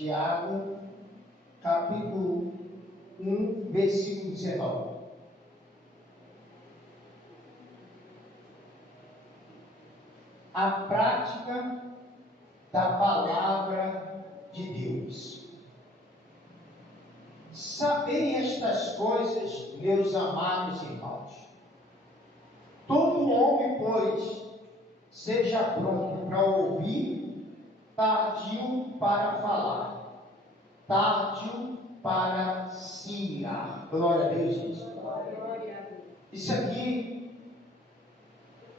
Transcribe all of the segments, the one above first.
Tiago, capítulo 1, versículo 19. A prática da palavra de Deus. Sabei estas coisas, meus amados irmãos. Todo homem, pois, seja pronto para ouvir, tardio para falar, tardio para se irar. Glória a Deus, gente. Isso aqui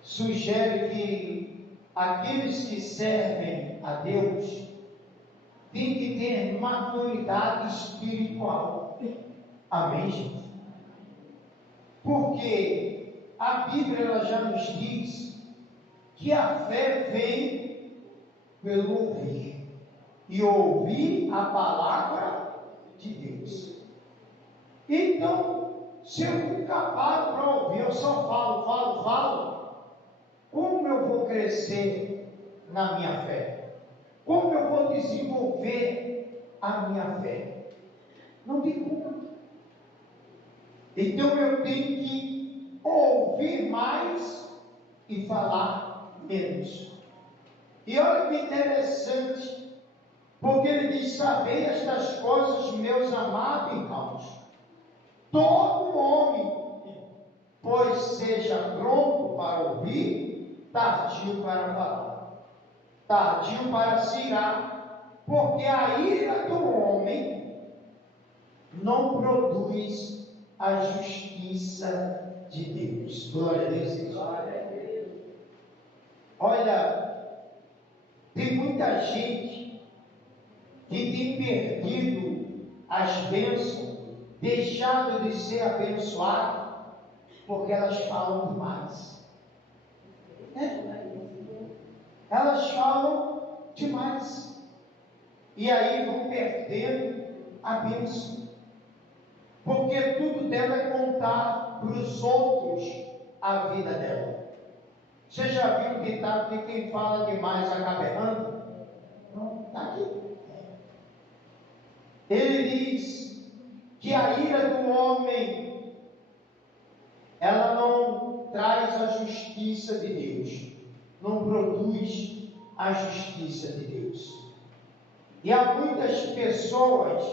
sugere que aqueles que servem a Deus têm que ter maturidade espiritual. Amém, gente? Porque a Bíblia ela já nos diz que a fé vem pelo ouvir, e ouvir a palavra de Deus. Então, se eu nunca paro para ouvir, eu só falo, como eu vou crescer na minha fé? Como eu vou desenvolver a minha fé? Não tem como. Então eu tenho que ouvir mais e falar menos. E olha que interessante, porque ele diz: sabei estas coisas, meus amados irmãos. Todo homem, pois, seja pronto para ouvir, tardio para falar, tardio para se irar, porque a ira do homem não produz a justiça de Deus. Glória a Deus. Glória a Deus. Olha, tem muita gente que tem perdido as bênçãos, deixado de ser abençoado, porque elas falam demais. Elas falam demais. E aí vão perdendo a bênção. Porque tudo dela é contar para os outros a vida dela. Você já viu o ditado que quem fala demais acaba errando? Não, está aqui. Ele diz que a ira do homem, ela não traz a justiça de Deus, não produz a justiça de Deus. E há muitas pessoas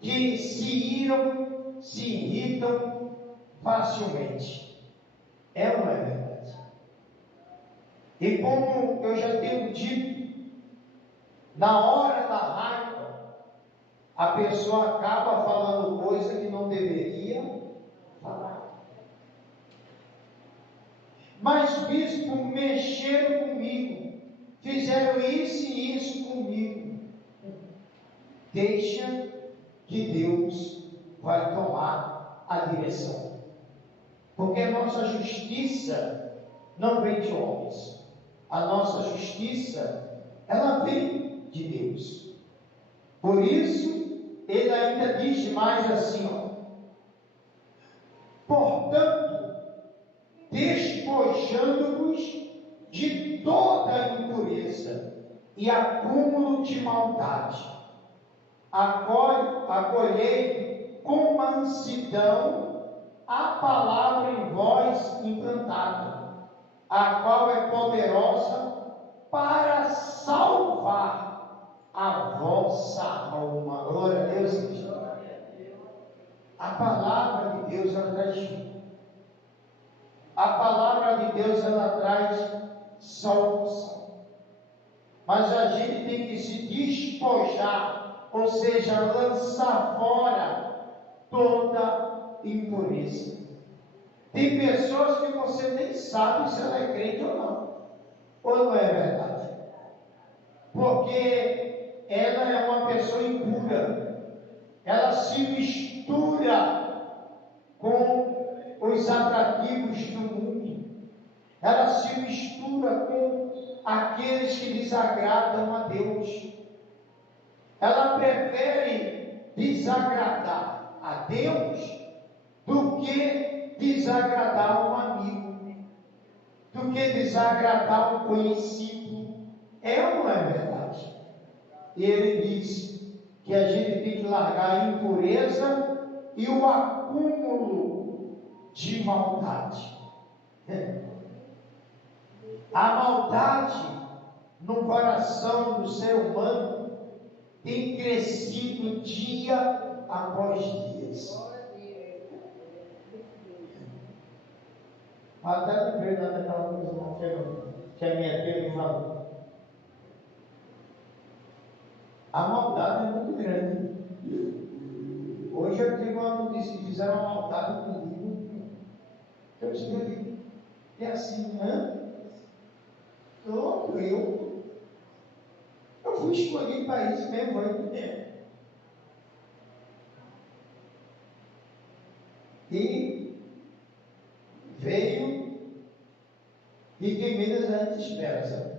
que se iram, se irritam facilmente. É ou não é verdade? E como eu já tenho dito, na hora da raiva, a pessoa acaba falando coisa que não deveria falar. Mas, bispo, mexeram comigo, fizeram isso e isso comigo. Deixa que Deus vai tomar a direção. Porque a nossa justiça não vem de homens. A nossa justiça, ela vem de Deus. Por isso, ele ainda diz mais assim, portanto, despojando-vos de toda impureza e acúmulo de maldade, acolhei com mansidão a palavra em vós implantada, a qual é poderosa para salvar a vossa alma. Glória a Deus. A palavra de Deus, ela traz vida. A palavra de Deus, ela traz salvação. Mas a gente tem que se despojar, ou seja, lançar fora toda impureza. Tem pessoas que você nem sabe se ela é crente ou não é verdade? Porque ela é uma pessoa impura, ela se mistura com os atrativos do mundo, ela se mistura com aqueles que desagradam a Deus. Ela prefere desagradar a Deus do que desagradar um amigo, do que desagradar um conhecido. É ou não é verdade? ele diz que a gente tem que largar a impureza e o acúmulo de maldade. A maldade no coração do ser humano tem crescido dia após dia. Até lembrei daquela coisa que a minha tia me falou. A maldade é muito grande. Hoje eu tive uma notícia que fizeram uma maldade comigo. Eu escrevi. É assim, louco, eu fui escolhido para isso mesmo, foi muito tempo. E veio e que menos a gente espera, sabe?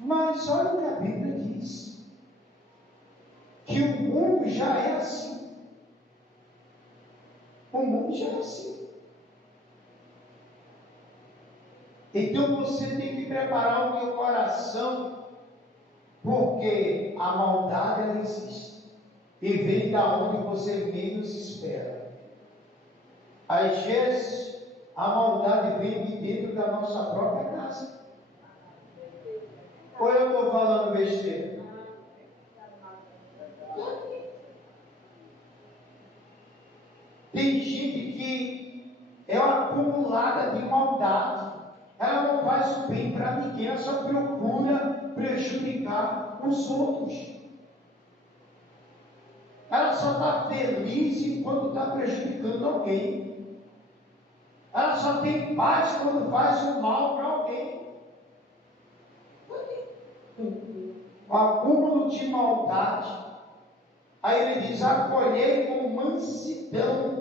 Mas olha o que a Bíblia diz, que o mundo já é assim. O mundo já é assim. Então você tem que preparar o teu coração, porque a maldade ela existe e vem da onde você menos espera. Às vezes a maldade vem de dentro da nossa própria casa. Ou eu estou falando besteira? Tem gente que é uma acumulada de maldade. Ela não faz o bem para ninguém, ela só procura prejudicar os outros. Ela só está feliz enquanto está prejudicando alguém. Ela só tem paz quando faz o mal para alguém. O acúmulo de maldade. Aí ele diz: acolhei com mansidão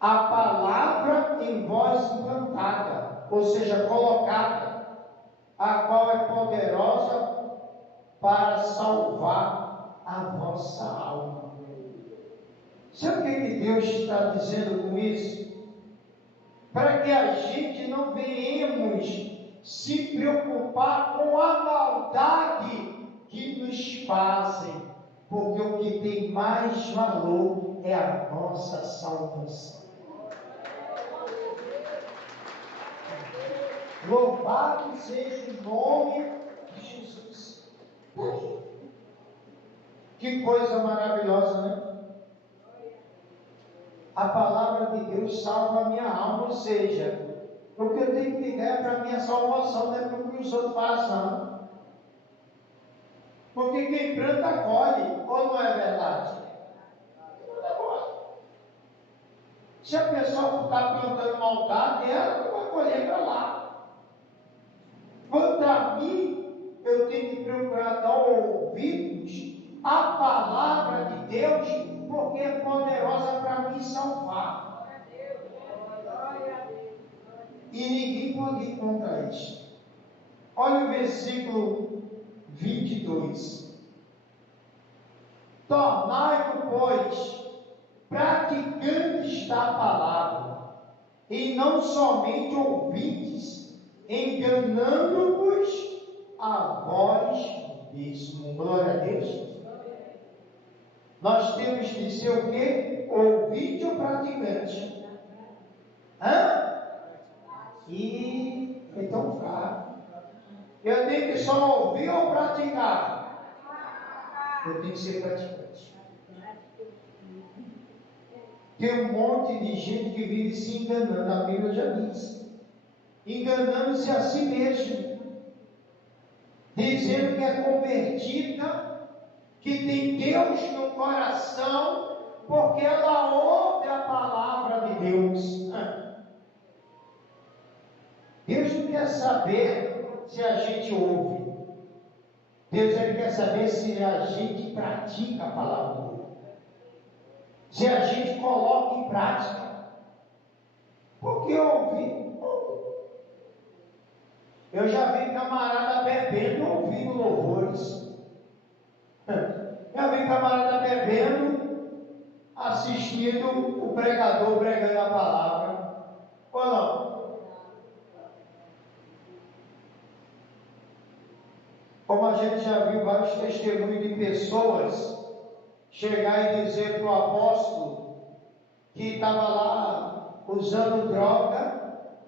a palavra em vós implantada, ou seja, colocada, a qual é poderosa para salvar a vossa alma. Sabe o que Deus está dizendo com isso? Para que a gente não venhamos se preocupar com a maldade que nos fazem, porque o que tem mais valor é a nossa salvação. Louvado seja o nome de Jesus. Que coisa maravilhosa, né? A palavra de Deus salva a minha alma, ou seja, o que eu tenho que ligar é para a minha salvação, não é para o que os outros fazem. Porque quem planta colhe, ou não é verdade? Se a pessoa está plantando maldade, ela não vai colher para lá. Quanto a mim, eu tenho que procurar dar ouvidos à palavra de Deus, porque é poderosa para me salvar. E ninguém pode ir contra isso. Olha o versículo 22. Tornai-vos, pois, praticantes da palavra, e não somente ouvintes, enganando-vos a vós mesmos. Glória a Deus. Nós temos que ser o quê? Ouvinte ou praticante? E então fraco. Eu tenho que só ouvir ou praticar? Eu tenho que ser praticante. Tem um monte de gente que vive se enganando, a Bíblia já diz. Enganando-se a si mesmo. Dizendo que é convertida, que tem Deus no coração, porque ela ouve a palavra de Deus. Deus não quer saber se a gente ouve. Deus ele quer saber se a gente pratica a palavra dele. Se a gente coloca em prática. Porque ouvir. Eu já vi camarada bebendo ouvindo louvores. Já vi camarada bebendo, assistindo o pregador pregando a palavra. Ou não? gente já viu vários testemunhos de pessoas chegar e dizer para o apóstolo que estava lá usando droga,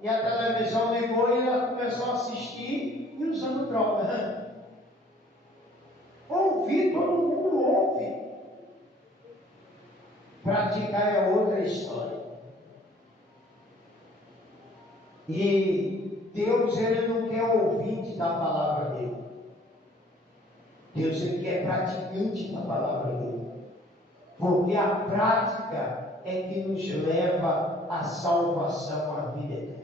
e a televisão ligou e ela começou a assistir e usando droga. Ouvir, todo mundo ouve. Praticar é outra história. E Deus, Ele não quer ouvinte da palavra dele. Deus, Ele quer praticante da palavra dele. Porque a prática é que nos leva à salvação, à vida eterna.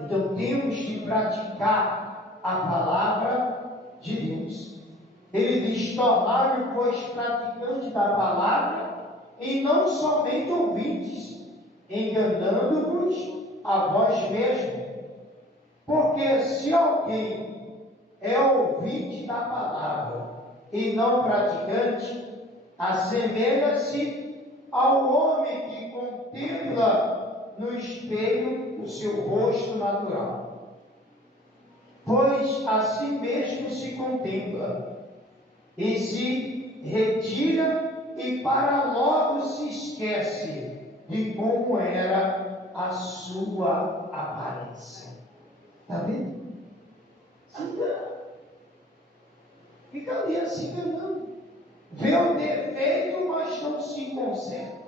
Então temos de praticar a palavra de Deus. Ele diz: tornar-vos, pois, praticantes da palavra, e não somente ouvintes, enganando-vos a vós mesmos. Porque se alguém é ouvinte da palavra e não praticante, assemelha-se ao homem que contempla no espelho o seu rosto natural. Pois a si mesmo se contempla e se retira, e para logo se esquece de como era a sua aparência. Está vendo? Fica ali assim enganando. Vê o defeito, mas não se conserta.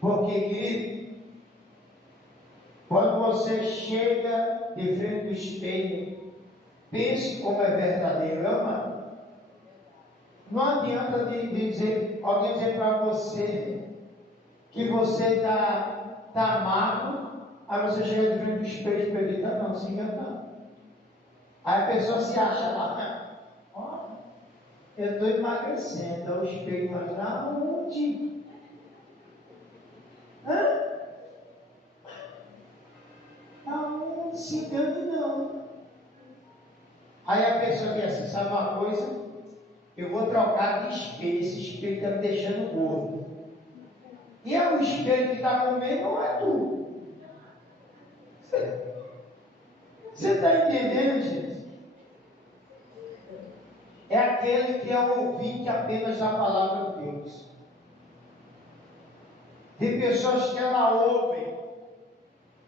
Porque, querido, quando você chega de frente do espelho, pense como é verdadeiro, amado. Não adianta alguém dizer para você que você está magro, aí você chega de frente do espelho e pergunta: não, se engana. Aí a pessoa se acha lá: ó, eu estou emagrecendo. Aí o espelho fala: aonde? Não se engane, não. Aí a pessoa diz assim: sabe uma coisa? Eu vou trocar de espelho. Esse espelho está me deixando gordo. E é o espelho que está comendo, não é tu. Você está entendendo, gente? É aquele que é o ouvinte apenas da palavra de Deus. Tem pessoas que ela ouvem.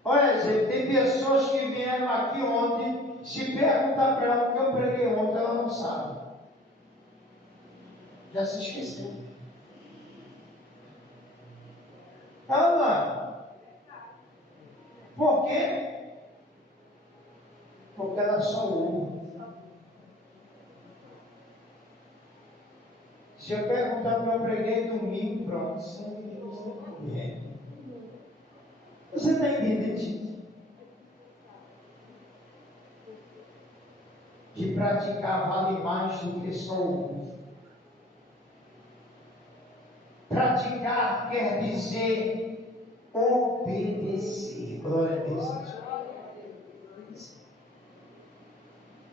Olha, gente, tem pessoas que vieram aqui ontem, se perguntar para ela o que eu preguei ontem, ela não sabe. Já se esqueceu. Ela, por quê? Porque ela só ouve. Se eu perguntar para eu preguei domingo, pronto, você está entendendo isso? Que praticar vale mais do que só ouvir. Praticar quer dizer obedecer. Glória a Deus.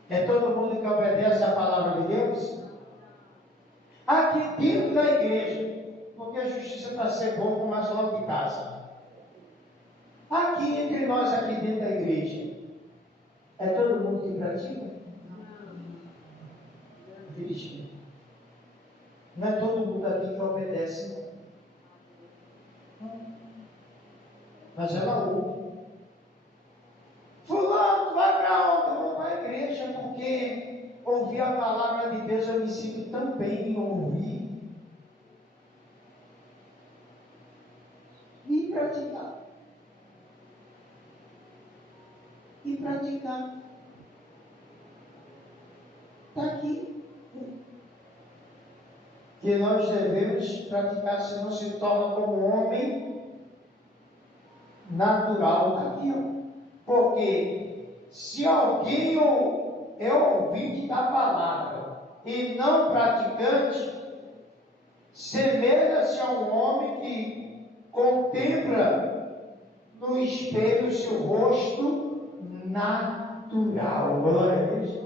É todo mundo que obedece a palavra de Deus? Aqui dentro da igreja, porque a justiça para ser bom começa logo de casa. Aqui entre nós, aqui dentro da igreja, é todo mundo que pratica? Virgínia. Não é todo mundo aqui que obedece, não. Mas ela ouve. Fulano, vai para onde? Eu vou para a igreja, porque ouvir a palavra de Deus eu me sinto tão bem em ouvir. E praticar. E praticar. Está aqui. Que nós devemos praticar, senão se torna como homem natural. Está aqui, ó. Porque se alguém é ouvinte da palavra e não praticante, semelha-se a um homem que contempla no espelho o seu rosto natural. Glória a Deus.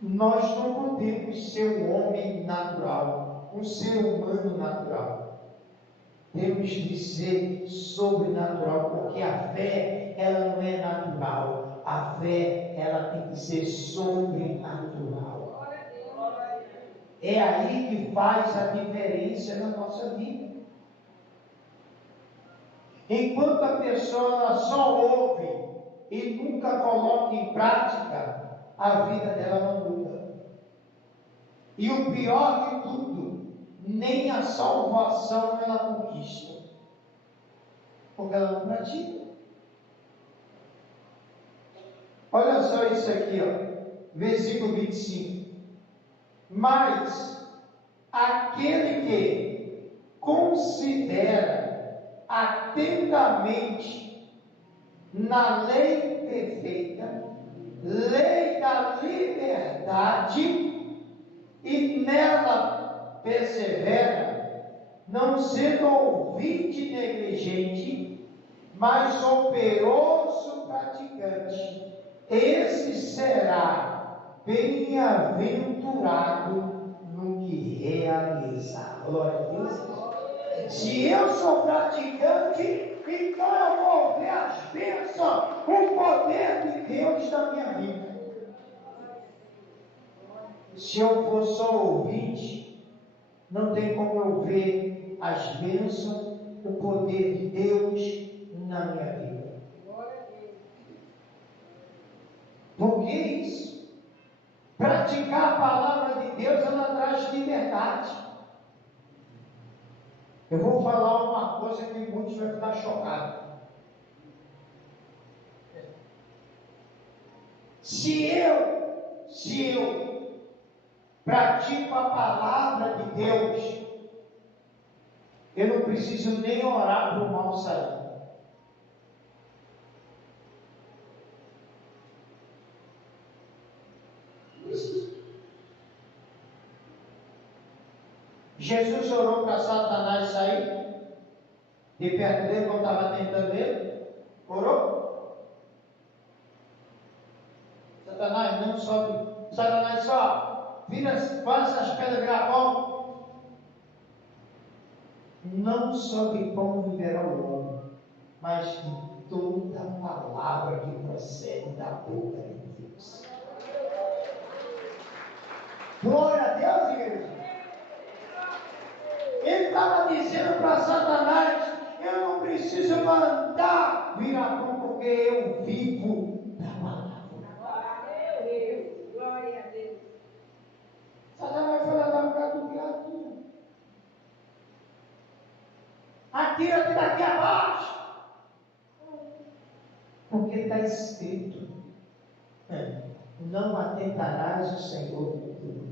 Nós não podemos ser um homem natural, um ser humano natural. Temos de ser sobrenatural, porque a fé, ela não é natural. A tem que ser sobrenatural. É aí que faz a diferença na nossa vida. Enquanto a pessoa só ouve e nunca coloca em prática, a vida dela não muda. E o pior de tudo, nem a salvação ela conquista, porque ela não pratica. Olha só isso aqui, versículo 25. Mas aquele que considera atentamente na lei perfeita, lei da liberdade, e nela persevera, não sendo ouvinte negligente, mas operoso praticante, esse será bem-aventurado no que realizar. Glória a Deus. Se eu sou praticante, então eu vou ver as bênçãos, o poder de Deus na minha vida. Se eu for só ouvinte, não tem como eu ver as bênçãos, o poder de Deus na minha vida. Por que isso? Praticar a palavra de Deus, ela traz liberdade. Eu vou falar uma coisa que muitos vão ficar chocados. Se eu pratico a palavra de Deus, eu não preciso nem orar para o mal sair. Jesus orou para Satanás sair de perto dele quando estava tentando ele. Orou? Satanás não sobe. Satanás só faz as pedras virar pão. Não só de pão viverá o homem, mas de toda palavra que procede da boca de Deus. Glória a Deus, igreja. Ele estava dizendo para Satanás: eu não preciso mandar virar pão, porque eu vivo da palavra. Glória a Deus. Satanás foi lá dar um gato. Atira-te daqui abaixo. Porque está escrito: não atentarás o Senhor teu Deus.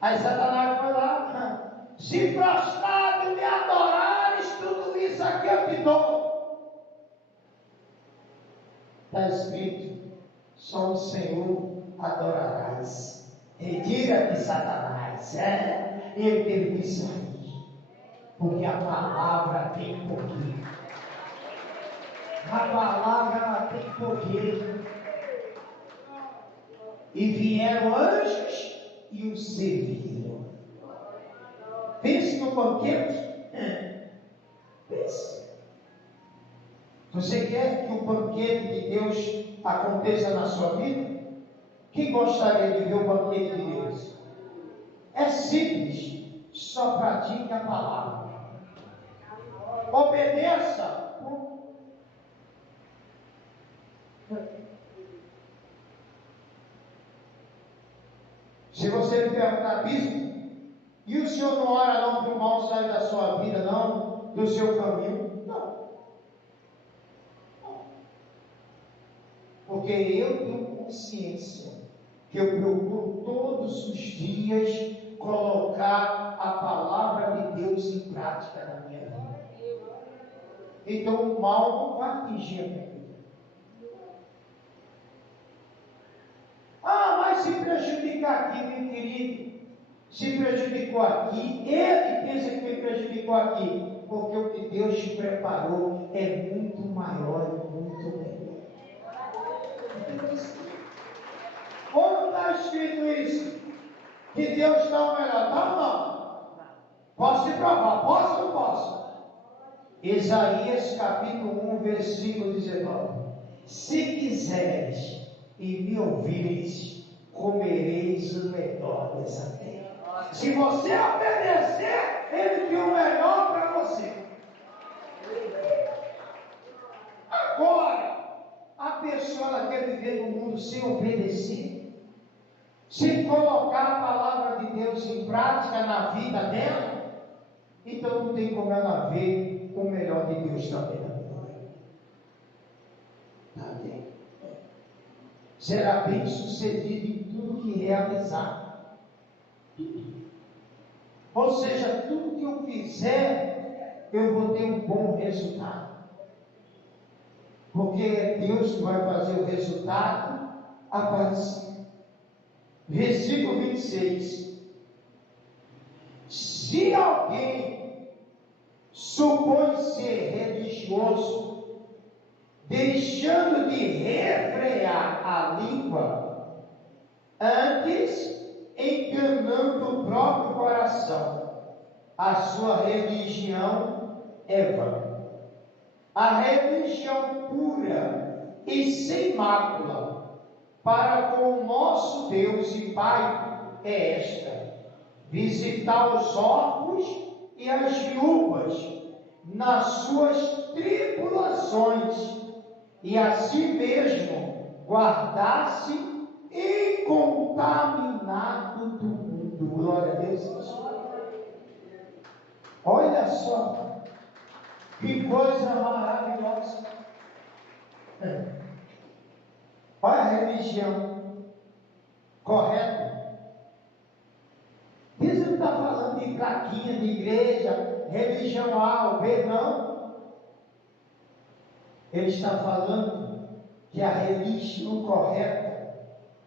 Aí Satanás foi lá: se prostrado me adorares, tudo isso aqui eu te dou. Está escrito: só o Senhor adorarás. Retira-te, Satanás. Ele teve que sair, porque a palavra tem poder. A palavra ela tem poder. E vieram anjos e o serviram. Pense no banquete. Pense. Você quer que o banquete de Deus aconteça na sua vida? Quem gostaria de ver o banquete de Deus? É simples. Só pratique a palavra. Obedeça. Se você me perguntar, bispo, e o senhor não ora não para o mal sair da sua vida, não? Do seu caminho? Não. Porque eu tenho consciência que eu procuro todos os dias colocar a palavra de Deus em prática na minha vida. Então o mal não vai atingir a minha vida. Ah, mas se prejudicar aqui, meu querido, se prejudicou aqui, ele pensa que me prejudicou aqui, porque o que Deus te preparou é muito maior e muito melhor. Ou não está escrito isso? Que Deus dá o melhor? Não. Posso te provar? Posso ou não posso? Isaías capítulo 1, versículo 19. se quiseres e me ouvires, comereis o melhor dessa terra. Se você obedecer, Ele tem o melhor para você. Agora, a pessoa quer viver no mundo sem obedecer, sem colocar a palavra de Deus em prática na vida dela, então não tem como ela ver o melhor de Deus também na vida dela. Amém. Será bem sucedido em tudo que realizar. Ou seja, tudo que eu fizer, eu vou ter um bom resultado. Porque é Deus que vai fazer o resultado aparecer. Versículo 26. Se alguém supõe ser religioso, deixando de refrear a língua, antes enganando o próprio coração, a sua religião é vã. A religião pura e sem mácula para com o nosso Deus e Pai é esta: visitar os órfãos e as viúvas nas suas tribulações, e a si mesmo guardar-se incontaminado do mundo. Glória a Deus. Olha só que coisa maravilhosa. Olha a religião correta. Isso não está falando de plaquinha de igreja, religião A ou B, não. Ele está falando que a religião correta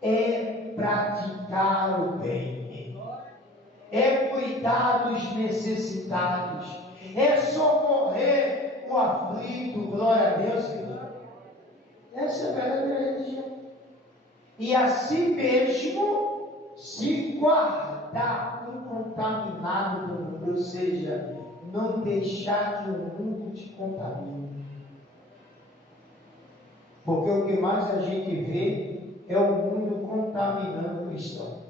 é praticar o bem, é cuidar dos necessitados, é socorrer o aflito. Glória a Deus, querido. Essa é a verdadeira religião. E assim mesmo se guardar incontaminado do mundo, ou seja, não deixar que o mundo te contamine. Porque o que mais a gente vê é o mundo contaminando o cristão.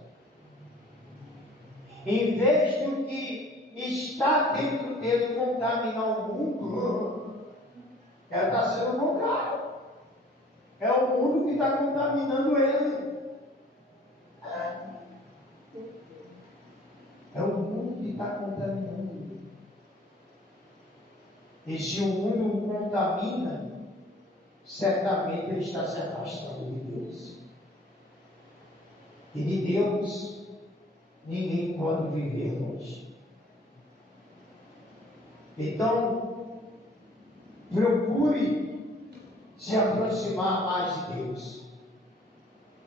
Em vez do que está dentro dele contaminar o mundo, ela está sendo o contrário. É o mundo que está contaminando ele. É o mundo que está contaminando ele. E se o mundo contamina, certamente ele está se afastando de Deus. E de Deus ninguém pode viver longe. Então, procure se aproximar mais de Deus,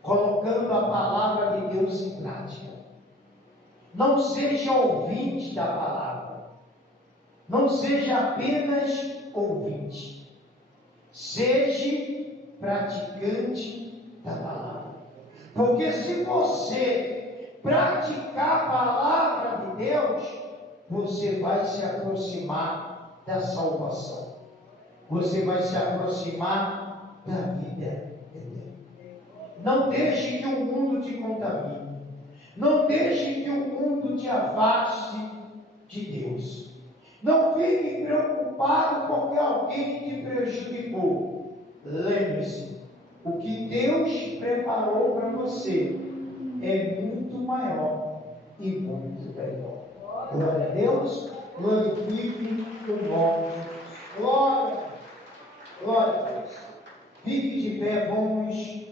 colocando a palavra de Deus em prática. Não seja ouvinte da palavra, não seja apenas ouvinte, seja praticante da palavra. Porque se você praticar a palavra de Deus, você vai se aproximar da salvação. Você vai se aproximar da vida eterna. Não deixe que o mundo te contamine. Não deixe que o mundo te afaste de Deus. Não fique preocupado porque alguém te prejudicou. Lembre-se, o que Deus preparou para você é muito maior e muito melhor. Glória a Deus, glorifique o nome. Glória a Deus. Fique de pé, vamos